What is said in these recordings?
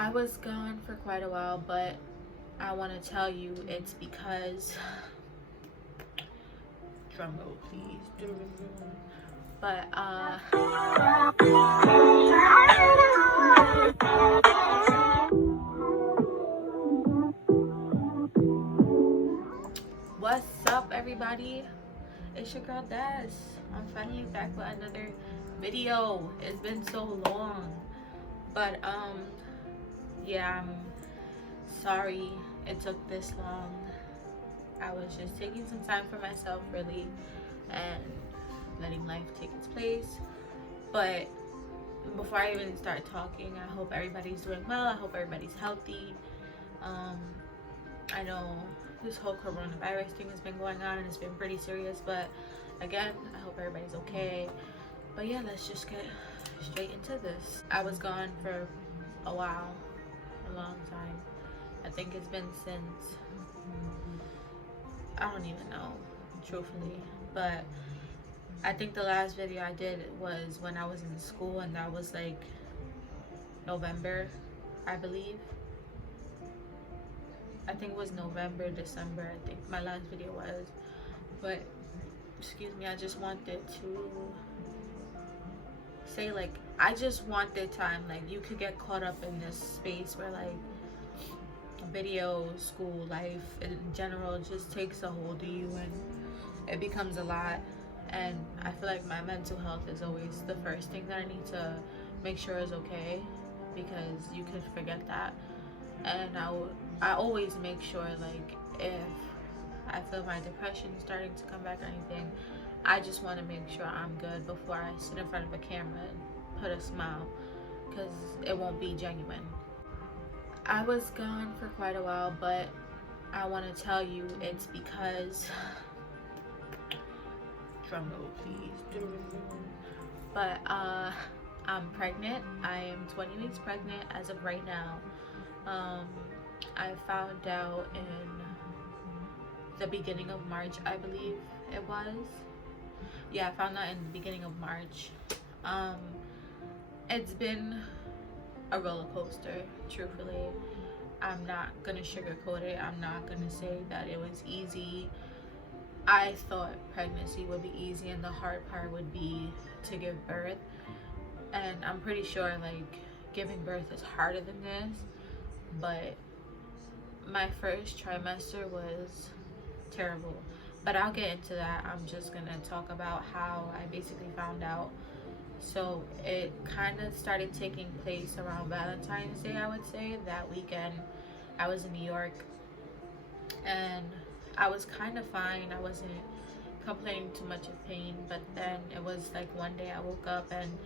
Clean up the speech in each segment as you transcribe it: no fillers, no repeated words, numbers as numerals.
I was gone for quite a while, but I want to tell you it's because drum roll please. But what's up everybody? It's your girl Des. I'm finally back with another video. It's been so long. But yeah, I'm sorry it took this long. I was just taking some time for myself really and letting life take its place. But before I even start talking, I hope everybody's doing well. I hope everybody's healthy. I know this whole coronavirus thing has been going on and it's been pretty serious, but again, I hope everybody's okay. But yeah, let's just get straight into this. I was gone for a while, a long time. I think it's been since, I don't even know, truthfully, but I think the last video I did was when I was in school, and that was like November, I believe. I think it was November, December, I think my last video was. But excuse me, I just wanted to say, like, I just wanted time. Like, you could get caught up in this space where like video, school, life in general just takes a hold of you and it becomes a lot. And I feel like my mental health is always the first thing that I need to make sure is okay, because you could forget that. And I always make sure, like, if I feel my depression starting to come back or anything, I just want to make sure I'm good before I sit in front of a camera and put a smile, because it won't be genuine. I was gone for quite a while, but I want to tell you it's because drum roll please. But I'm pregnant. I am 20 weeks pregnant as of right now. I found out in the beginning of March, I believe it was. Yeah, I found out in the beginning of March. It's been a roller coaster, truthfully. I'm not gonna sugarcoat it. I'm not gonna say that it was easy. I thought pregnancy would be easy and the hard part would be to give birth. And I'm pretty sure like giving birth is harder than this. But my first trimester was terrible. But I'll get into that. I'm just gonna talk about how I basically found out. So it kind of started taking place around Valentine's Day, I would say. That weekend I was in New York and I was kind of fine. I wasn't complaining too much of pain, but then it was like one day I woke up and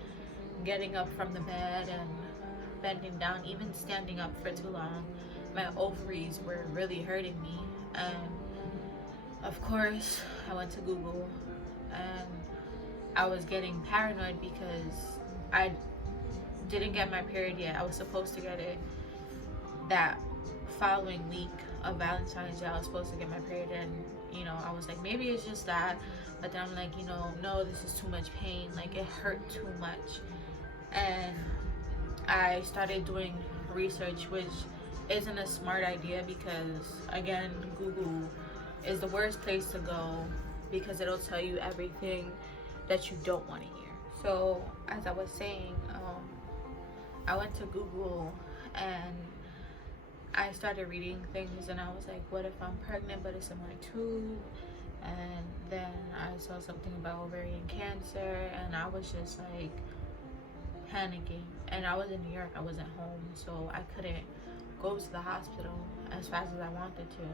getting up from the bed and bending down, even standing up for too long, my ovaries were really hurting me. And of course I went to Google and I was getting paranoid because I didn't get my period yet. I was supposed to get it that following week of Valentine's Day. I was supposed to get my period, and you know, I was like, maybe it's just that. But then I'm like, you know, no, this is too much pain. Like, it hurt too much. And I started doing research, which isn't a smart idea because, again, Google is the worst place to go because it'll tell you everything that you don't want to hear. So, as I was saying, I went to Google and I started reading things, and I was like, what if I'm pregnant but it's in my tube? And then I saw something about ovarian cancer, and I was just like panicking. And I was in New York, I wasn't home, so I couldn't go to the hospital as fast as I wanted to.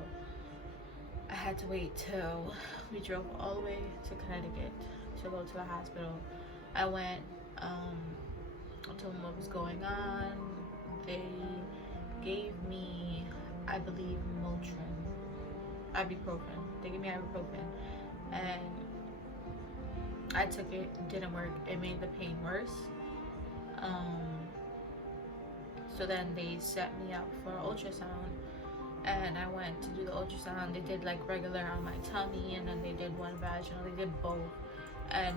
I had to wait till we drove all the way to Connecticut to go to the hospital. I went, told them what was going on. They gave me, I believe, ibuprofen. They gave me ibuprofen, and I took it. It didn't work. It made the pain worse. So then they set me up for ultrasound, and I went to do the ultrasound. They did like regular on my tummy, and then they did one vaginal. They did both, and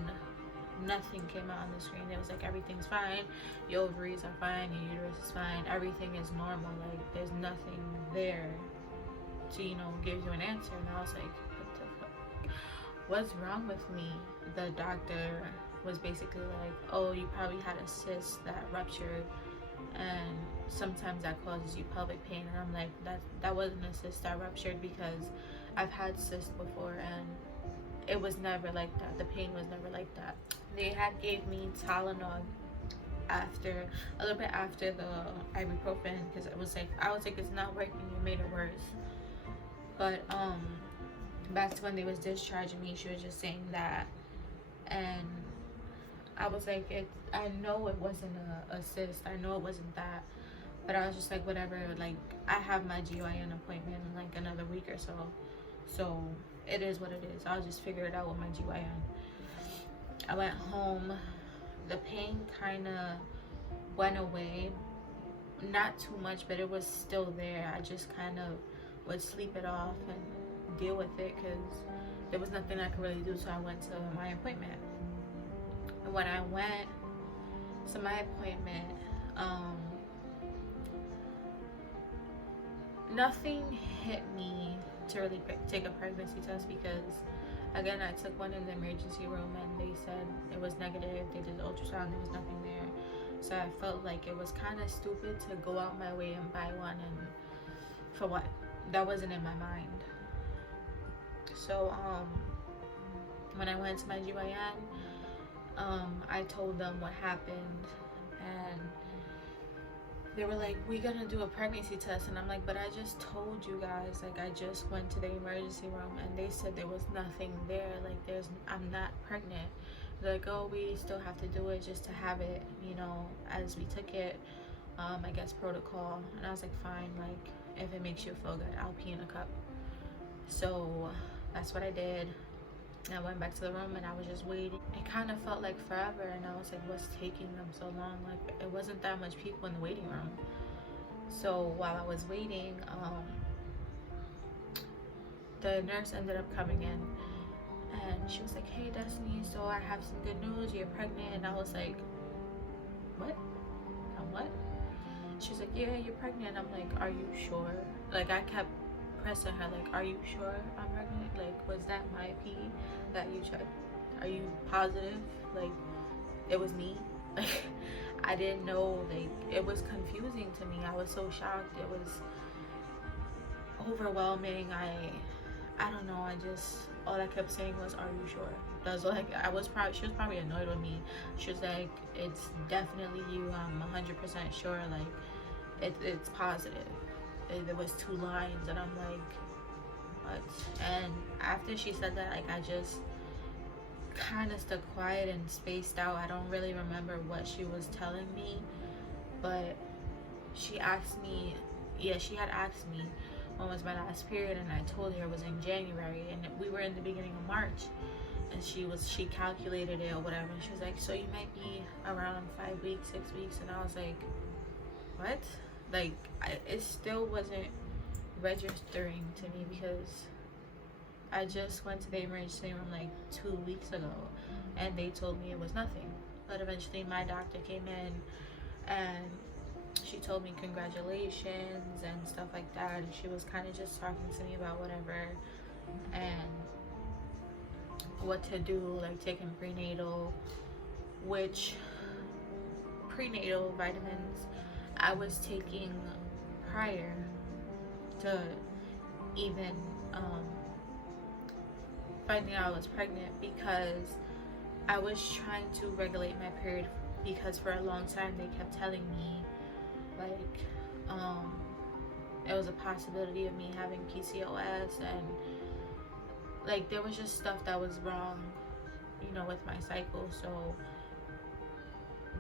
nothing came out on the screen. It was like, everything's fine, your ovaries are fine, your uterus is fine, everything is normal, like there's nothing there to, you know, give you an answer. And I was like, what the fuck, what's wrong with me? The doctor was basically like, oh, you probably had a cyst that ruptured, and sometimes that causes you pelvic pain. And I'm like, that wasn't a cyst that ruptured, because I've had cysts before and it was never like that. The pain was never like that. They had gave me Tylenol after, a little bit after the ibuprofen, because it was like, I was like, it's not working, you made it worse. But back to when they was discharging me, she was just saying that, and I was like, I know it wasn't a cyst, I know it wasn't that, but I was just like, whatever, like I have my GYN appointment in like another week or so it is what it is. I'll just figure it out with my GYN. I went home, the pain kind of went away, not too much, but it was still there. I just kind of would sleep it off and deal with it, because there was nothing I could really do. So I went to my appointment. And when I went to my appointment, nothing hit me to really take a pregnancy test, because again, I took one in the emergency room and they said it was negative. They did the ultrasound, there was nothing there. So I felt like it was kind of stupid to go out my way and buy one, and for what? That wasn't in my mind. So when I went to my GYN, I told them what happened, and they were like, we're gonna do a pregnancy test. And I'm like, but I just told you guys, like I just went to the emergency room and they said there was nothing there, like I'm not pregnant. They're like, oh, we still have to do it just to have it, you know, as we took it, I guess protocol. And I was like, fine, like if it makes you feel good, I'll pee in a cup. So that's what I did. I went back to the room and I was just waiting. It kind of felt like forever, and I was like, what's taking them so long? Like it wasn't that much people in the waiting room. So while I was waiting, the nurse ended up coming in and she was like, hey Destiny, so I have some good news, you're pregnant. And I was like, what? I'm what? She was like, yeah, you're pregnant. I'm like, are you sure? Like I kept pressing her, like, are you sure I'm pregnant? Like, was that my pee that you checked? Are you positive? Like, it was me? Like, I didn't know. Like, it was confusing to me. I was so shocked. It was overwhelming. I don't know. I just, all I kept saying was, are you sure? That's like, she was probably annoyed with me. She was like, it's definitely you. I'm 100% sure. Like, it's positive. There was 2 lines, and I'm like, what? And after she said that, like I just kind of stuck quiet and spaced out. I don't really remember what she was telling me, but she asked me, she had asked me when was my last period, and I told her it was in January, and we were in the beginning of March. And she calculated it or whatever, and she was like, so you might be around 5 weeks, 6 weeks. And I was like, what? Like, it still wasn't registering to me, because I just went to the emergency room like 2 weeks ago and they told me it was nothing. But eventually my doctor came in and she told me congratulations and stuff like that, and she was kind of just talking to me about whatever and what to do, like taking prenatal, which prenatal vitamins I was taking prior to even finding out I was pregnant, because I was trying to regulate my period, because for a long time they kept telling me like it was a possibility of me having PCOS, and like there was just stuff that was wrong, you know, with my cycle. So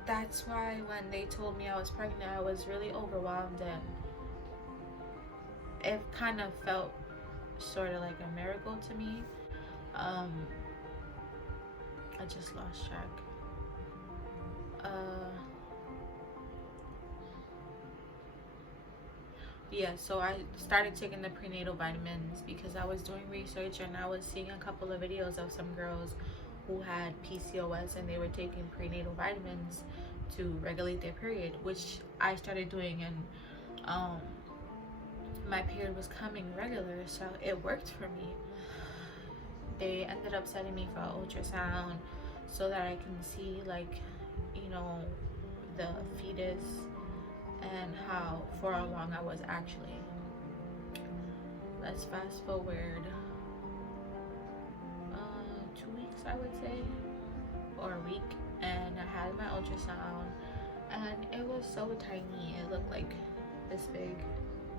that's why when they told me I was pregnant, I was really overwhelmed, and it kind of felt sort of like a miracle to me. I just lost track. Yeah, so I started taking the prenatal vitamins because I was doing research and I was seeing a couple of videos of some girls who had PCOS and they were taking prenatal vitamins to regulate their period, which I started doing, and my period was coming regular, so it worked for me. They ended up sending me for an ultrasound so that I can see, like, you know, the fetus and for how long I was actually. Let's fast forward 2 weeks, I would say, or a week, and I had my ultrasound, and it was so tiny. It looked like this big,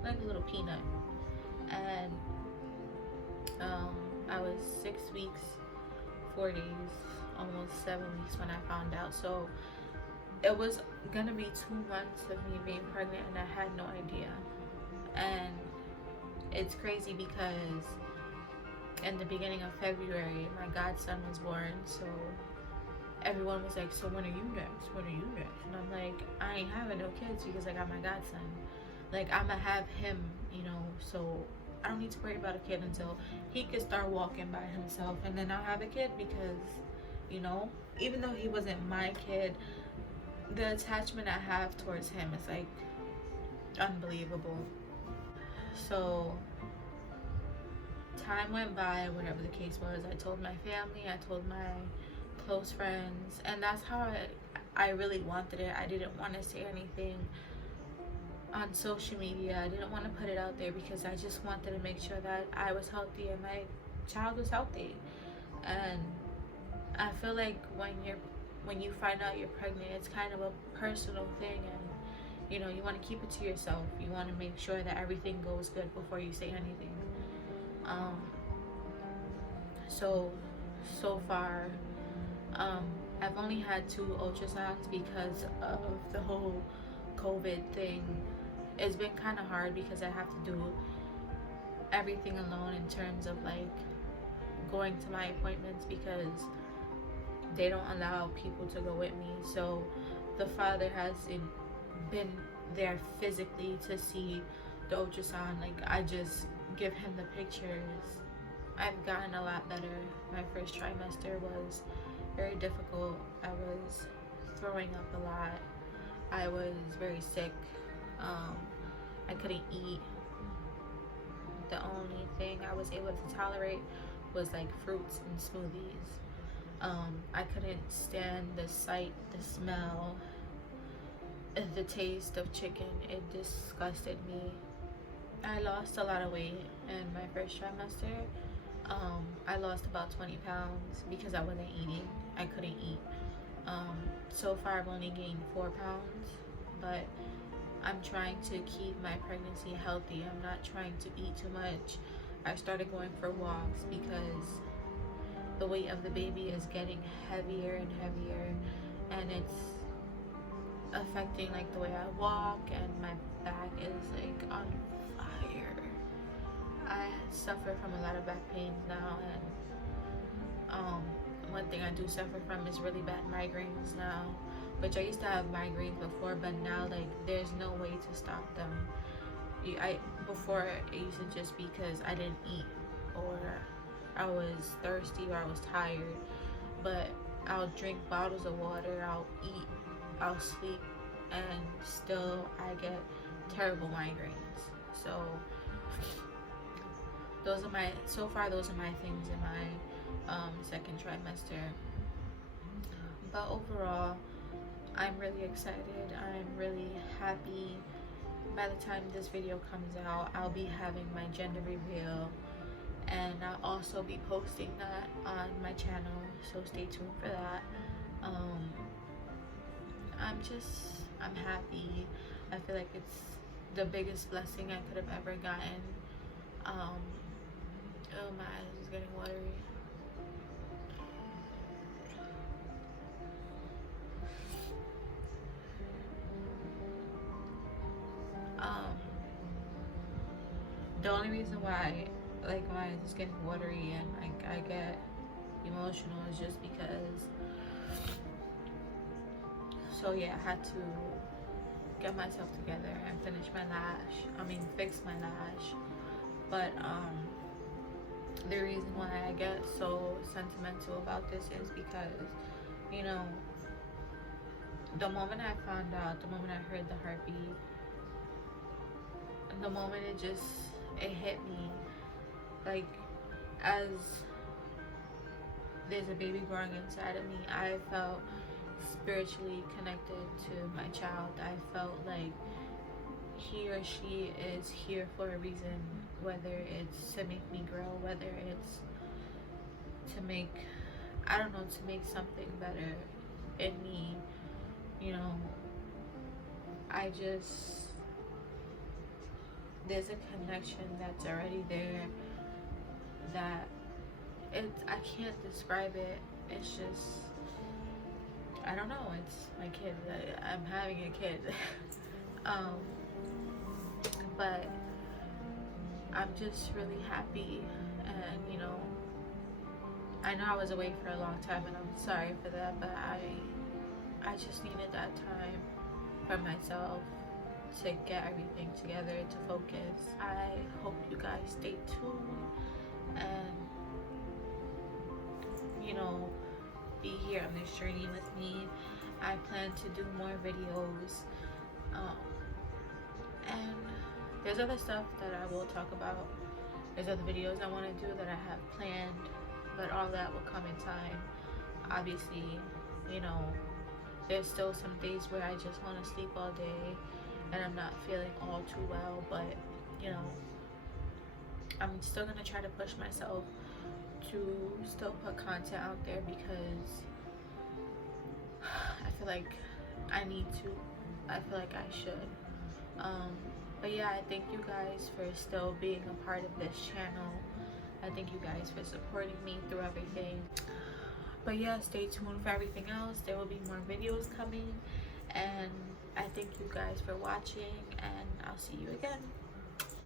like a little peanut, and I was 6 weeks, 4 days, almost 7 weeks when I found out. So it was gonna be 2 months of me being pregnant, and I had no idea. And it's crazy because in the beginning of February, my godson was born. So everyone was like, so when are you next? When are you next? And I'm like, I ain't having no kids because I got my godson. Like, I'm gonna have him, you know, so I don't need to worry about a kid until he can start walking by himself, and then I'll have a kid because, you know, even though he wasn't my kid, the attachment I have towards him is like unbelievable. So time went by, whatever the case was. I told my family, I told my close friends, and that's how I really wanted it. I didn't want to say anything on social media. I didn't want to put it out there because I just wanted to make sure that I was healthy and my child was healthy. And I feel like when you find out you're pregnant, it's kind of a personal thing, and you know, you want to keep it to yourself. You want to make sure that everything goes good before you say anything. So far, I've only had 2 ultrasounds because of the whole COVID thing. It's been kind of hard because I have to do everything alone in terms of like going to my appointments because they don't allow people to go with me. So the father hasn't been there physically to see the ultrasound. Like, I just give him the pictures. I've gotten a lot better. My first trimester was very difficult. I was throwing up a lot. I was very sick. I couldn't eat. The only thing I was able to tolerate was like fruits and smoothies. I couldn't stand the sight, the smell, the taste of chicken. It disgusted me. I lost a lot of weight in my first trimester. I lost about 20 pounds because I wasn't eating. I couldn't eat. So far I've only gained 4 pounds, but I'm trying to keep my pregnancy healthy. I'm not trying to eat too much. I started going for walks because the weight of the baby is getting heavier and heavier, and it's affecting like the way I walk, and my back is like on fire. I suffer from a lot of back pains now, and one thing I do suffer from is really bad migraines now, which I used to have migraines before, but now like there's no way to stop them. Before it used to just be because I didn't eat, or I was thirsty, or I was tired, but I'll drink bottles of water, I'll eat, I'll sleep, and still I get terrible migraines. So those are my things in my second trimester. But overall, I'm really excited. I'm really happy. By the time this video comes out, I'll be having my gender reveal, and I'll also be posting that on my channel, so stay tuned for that. I'm happy. I feel like it's the biggest blessing I could have ever gotten. Oh, my eyes is getting watery. The only reason why like my eyes is getting watery and like I get emotional is just because, so yeah, I had to get myself together and fix my lash. But the reason why I get so sentimental about this is because, you know, the moment I found out, the moment I heard the heartbeat, the moment it hit me, like, as there's a baby growing inside of me, I felt spiritually connected to my child. I felt like he or she is here for a reason, whether it's to make me grow, whether it's to make, I don't know, to make something better in me. You know, I just, there's a connection that's already there that I can't describe it. It's just, I don't know, it's my kid. I'm having a kid. But I'm just really happy, and you know, I know I was away for a long time and I'm sorry for that, but I just needed that time for myself to get everything together, to focus. I hope you guys stay tuned and, you know, be here on this journey with me. I plan to do more videos, and there's other stuff that I will talk about. There's other videos I want to do that I have planned, but all that will come in time. Obviously, you know, there's still some days where I just want to sleep all day and I'm not feeling all too well, but you know, I'm still gonna try to push myself to still put content out there because I feel like I need to. I feel like I should. But yeah, I thank you guys for still being a part of this channel. I thank you guys for supporting me through everything. But yeah, stay tuned for everything else. There will be more videos coming, and I thank you guys for watching, and I'll see you again.